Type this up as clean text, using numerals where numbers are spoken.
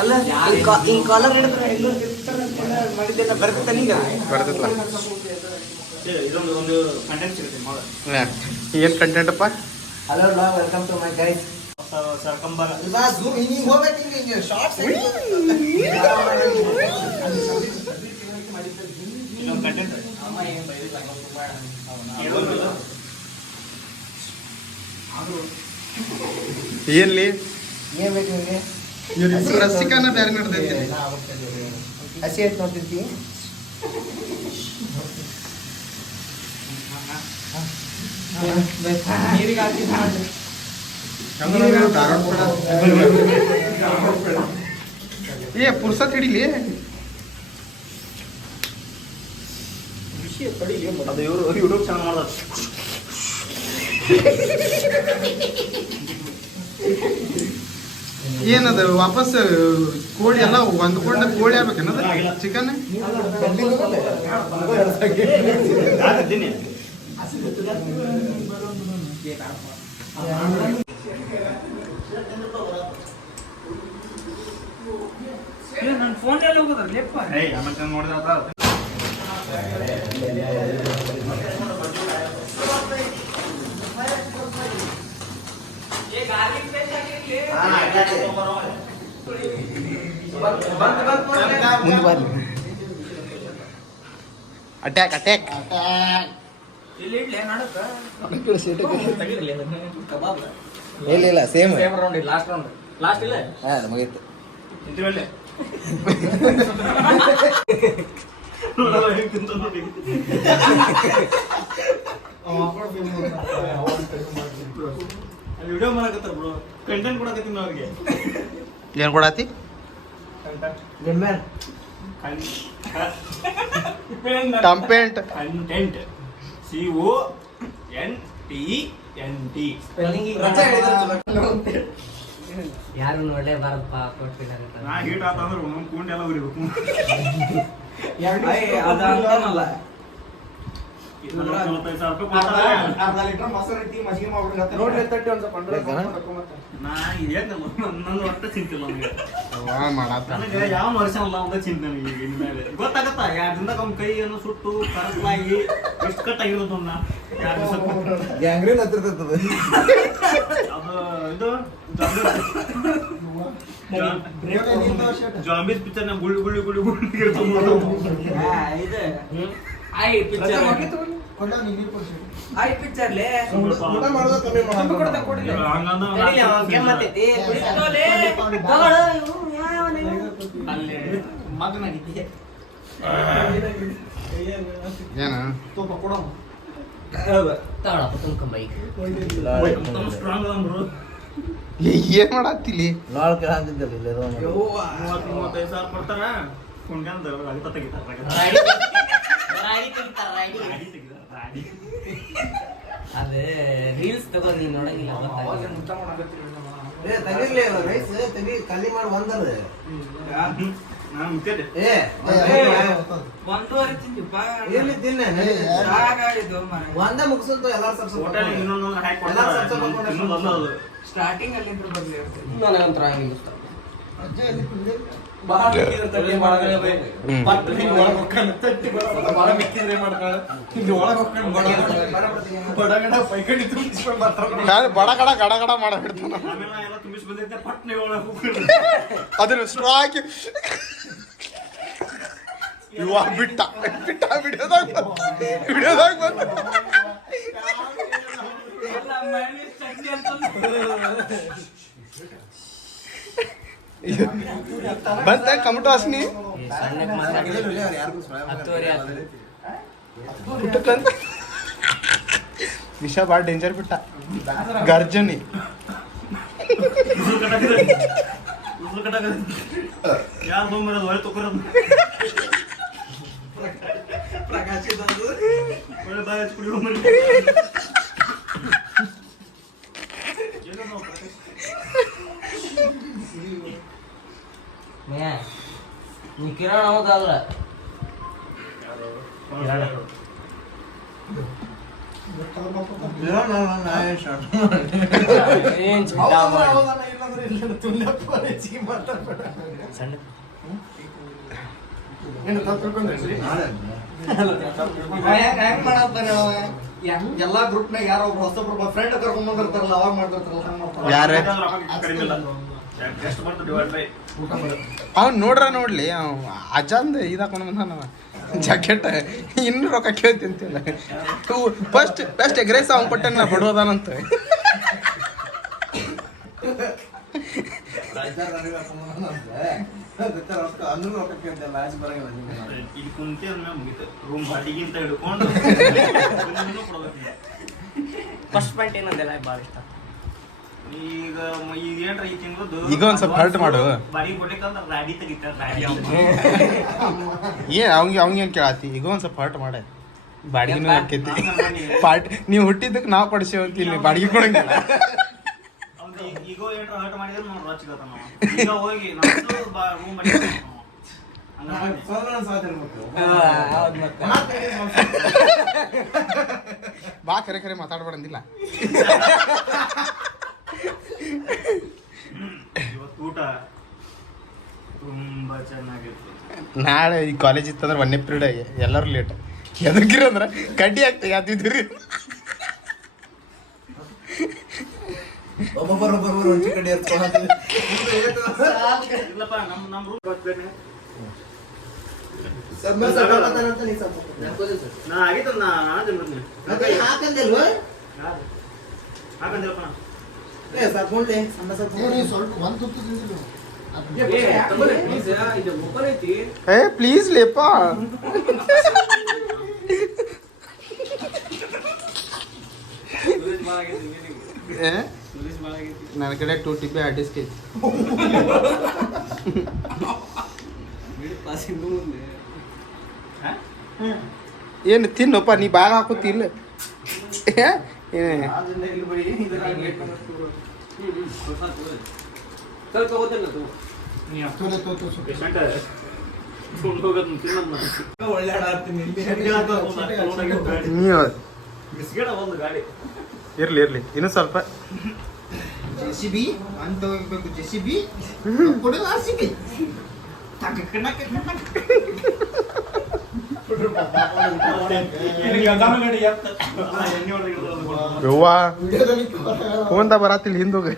ಅಲ್ಲ ಈ ಕಾಲರ್ ಹಿಡಿದ್ರೆ ಮಾಡಿದ್ದೆಲ್ಲ ಬರ್ತೈತೆ ನಿಂಗೆ ಬರ್ತೈತಲ್ಲ ಇದೊಂದು ಕಂಟೆಂಟ್ ಸಿಗುತ್ತೆ ಏನು ಕಂಟೆಂಟಪ್ಪ? Hello welcome to my guys. ಸರ್ಕಂಬರ ಹಿಂಗೆ ಹೋಗ್ಬೇಕು ಹಿಂಗೆ ಶಾರ್ಟ್ಸ್ ಕಂಟೆಂಟ್ ಏನ್ಲಿ ಏನ್ ಬೇಕು ನಿಮಗೆ? ರಸಿಕಾನ ಬೇರೆ ನಡೆದೈತಿ. ಹಸಿ ಐತೆ ನೋಡ್ತಿರ್ತಿ. ನೀರಿಗೆ ಹಾಕಿ ಏ ಪುರ್ಸತ್ ಹಿಡಿಲಿ. ಅದು ಇವರು ಯೂಟ್ಯೂಬ್ ಚಾನಲ್ ಮಾಡೋದು. ಏನದು ವಾಪಸ್ ಕೋಳಿ ಎಲ್ಲ ಹೊಂದ್ಕೊಂಡ ಕೋಳಿ ಆಗ್ಬೇಕನ್ನದ ಚಿಕನ್? ನನ್ನ ಫೋನ್ ಎಲ್ಲ ಹೋಗೋದ್ರಲ್ಲಪ್ಪ. ಆಮೇಲೆ ನೋಡಿದ್ರ ಮುಂದೆ ಬರ್ಲಿ. Attack attack. ಇಲ್ಲ ಸೇಮ್ ಲಾಸ್ಟ್ ಇಲ್ಲ ಮುಗೀತು. ಇಂಟರ್ವ್ಯೂಲ್ಲೇ ವಿಡಿಯೋ ಮಾಡಕತ್ತಾರ ಬ್ರೋ, ಕಂಟೆಂಟ್ ಕೊಡಕತ್ತೀನಿ ಅವ್ರಿಗೆ. ಏನು ಕೊಡಾತಿ? ಟಂಪೆಂಟ್ ಕಂಟೆಂಟ್ CONTENT. ಯಾರು ನೋಡಲೇ ಬಾರಪ್ಪ ಕೊಟ್ಟಿದ್ದಾರೆ. ನಾ ಹೀಟ್ ಆತಂದ್ರೆ ಒಂದೊಂದು ಕೂಂಡ್ ಎಲ್ಲ ಉರಿಬೇಕು. ನಾ ಏನ್ ನನ್ನ ಒಟ್ಟ ಚಿಂತಿಲ್ಲ ನನಗೆ. ನನಗೆ ಯಾವ ಮನುಷ್ಯನಲ್ಲ ಒಂದೇ ಚಿಂತೆ ನನಗೆ. ಇನ್ಮೇಲೆ ಗೊತ್ತಾಗತ್ತ 2 ದಿನಕ್ಕೊಮ್ಮೆ ಕೈಯನ್ನು ಸುಟ್ಟು ಕರಸಲಾಗಿ ಎಷ್ಟು ಕಟ್ಟಾಗಿರೋದು ಅನ್ನ 2 ದಿವಸ ಗ್ಯಾಂಗ್ರೀನ್ ಹತ್ತಿರ್ತದ. ಅದು ಇದು ಜಾಂಬೀಸ್ ಪಿಕ್ಚರ್ ನ ಗುಳ್ಳಿ ಗುಳ್ಳಿ ಗುಳ್ಳಿ ಗುಳ್ಳಿ ಸ್ಟ್ರಾಂಗ್ ಅದ. ಏನ್ ಮಾಡತ್ತಿಲಿ? 35,000 ಕೊಡ್ತಾರ ಕುಂಡ್ಕಂದ ರಗತ ತೆಗಿತಾರ. ಅದೇ ರೀಲ್ಸ್ ತಗೊಂಡು ನೀನು ನೋಡಂಗಿಲ್ಲ. ಖಾಲಿ ಮಾಡಿ ಒಂದಲ್ಲ ನಾನು ಮುಖ್ಯತೆ ಒಂದ ಮುಗಿಸಂತ ಎಲ್ಲಾರು ಸ್ಟಾರ್ಟಿಂಗ್ ಅಲ್ಲಿ ಬರ್ಲಿ ನನಗಂತರ ಆಗಿಲ್ಲ. ಬಡ ಕಡ ಗಡ ಗಡ ಮಾಡಬಿಡ್ತಾನ. ಎಲ್ಲ ತುಂಬಿಸಿ ಬಂದೈತೆ ಪಟ್ನೆ ಒಳಗೆ ಅದನ್ನ ಸ್ಟ್ರಾ ಹಾಕಿ ಇವಾಗ ಬಿಟ್ಟ ಬಿಟ್ಟ ವಿಡಿಯೋದಾಗ ಬಂತು. ಬಂತ ಟೊಮೆಟೊ ವಾಸನಿ ವಿಷ ಭಾಳ ಡೇಂಜರ್ ಬಿಟ್ಟ. ಗರ್ಜನಿ ಯಾರು ತೊಗೊಂಬರೋದು ಒಳ್ಳೆ ತೊಗೊರೋದು ಒಳ್ಳೆ ಬಾಯಿ ಹಚ್ಚಿ ಕುಡಿಯೋದು. ನೀ ಕಿರಾಣ ಹೌದಲ್ಲ ಏನ್ ಚಿಂತಾ ಮಾಡಿ ಸಣ್ಣ ಎಲ್ಲಾ ಗ್ರೂಪ್ನಾಗ ಯಾರೋ ಒಬ್ರು ಹೊಸಬ್ರು ಫ್ರೆಂಡ್ ಕರ್ಕೊಂಡ್ ಬಂದಿರ್ತಾರಲ್ಲ ಅವಾಗ ಮಾಡ್ತಿರ್ತಾರಲ್ಲ ಯಾರೇ ಎಷ್ಟು ಮಾಡ್ತು ಡಿವೈಡ್ ಬೈ ಅವ್ನು ನೋಡ್ಲಿ ಅಜಂದ್ ಇದಾಕೊಂಡು ಬಂದಾನವ ಜಾಕೆಟ್ ಇನ್ನೂ ರೊಕ್ಕ ಕೇಳ್ತಿ ಅಂತಿಲ್ಲ ಫಸ್ಟ್ ಎಗ್ರೆಸ್ ಅವ್ನು ಕೊಟ್ಟೆ ನಾ ಬಡೋದಾನಂತ ಇಲ್ಲಿ ಕುಂತಿ ಅಂದ್ಮೇಲೆ ಮುಗಿತು ರೂಮ್ ಬಾಡಿಗಿಂತ ಹಿಡ್ಕೊಂಡು ಫಸ್ಟ್ ಪಾಯಿಂಟ್ ಏನಂದೆಲ್ಲ ಭಾಳ ಇಷ್ಟ ಈಗ ಏನ್ರ ಈ ತಿಂಗಳದ್ದು ಈಗ ಒಂದ್ ಸ್ವಲ್ಪ ಹರ್ಟ್ ಮಾಡು. ಬಾಡಿಗೆ ಕೊಡ್ಲಿಕ್ಕಂದ್ರೆ ರಾಡಿ ತೆಗಿತಾರೆ ರಾಡಿ ಅವ್ನಿಗೇನು ಕೇಳತ್ತಿ ಈಗ ಒಂದ್ ಸ್ವಲ್ಪ ಹರ್ಟ್ ಮಾಡೆ ಬಾಡಿಗೆನೂ ಹಾಕೈತಿ ನೀವು ಹುಟ್ಟಿದ್ದಕ್ಕೆ ನಾವು ಪಡಿಸೇವಂತೀನಿ ಬಾಡಿಗೆ ಕೊಡಂಗಿಲ್ಲ. ಈಗೋ ಏನ್ರ ಹರ್ಟ್ ಮಾಡಿದ್ರೆ ನಾವು ರೊಚ್ಚಿಗತ್ತ ನಾವು ಈಗ ಹೋಗಿ ನಮ್ದು ರೂಮ್ ಬಾಡಿಗೆ ಹೌದು ಮತ್ತೆ ಬಾ ಕರೆ ಮಾತಾಡ್ಬೇಡಂದಿಲ್ಲ. ಇವತ್ತು ಊಟ ತುಂಬಾ ಚೆನ್ನಾಗಿತ್ತು. ನಾಳೆ ಈ ಕಾಲೇಜ್ ಇತ್ತಂದ್ರೆ 1ನೇ ಪೀರಿಯಡ್ ಎಲ್ಲರೂ ಲೇಟ್ ಎದಕ್ಕಿರಂದ್ರೆ ಕಡ್ಡಿ ಆಗ್ತಾ ಯಾತಿದ್ರಿ ಇಲ್ಲಪ್ಪ ನಮ್ಮ ರೂಮ್ ಬರ್ತೇನೆ ನಾ ಆಗಿತ್ತು ನಾನು ತಿನ್ಬಿಡ್ತೀನಿ ಹಾಕಂದಿಲ್ಲಪ್ಪ ಏ ಪ್ಲೀಸ್ ಲೇಪ ನನ್ನ ಕಡೆ 2 ಟಿಬ್ಬಿ ಆರ್ಟಿಸ್ಟ್ ಐತಿ. ಏನು ತಿನ್ನಪ್ಪ ನೀ ಬಾಗ ಹಾಕೋತಿಲ್ಲ ನೀವು ಒಂದು ಗಾಡಿ ಇರ್ಲಿ ಇನ್ನು ಸ್ವಲ್ಪ ಜೆಸಿಬಿ ಅಂತ ಹೋಗ್ಬೇಕು ಜೆಸಿಬಿ ಕೊಡೋದು ಆರ್ಸಿಬಿ ಯವ್ವ ಫೋನ್ದಾಗ ಬರತ್ತಿಲ್ಲ ಹಿಂದೋಗ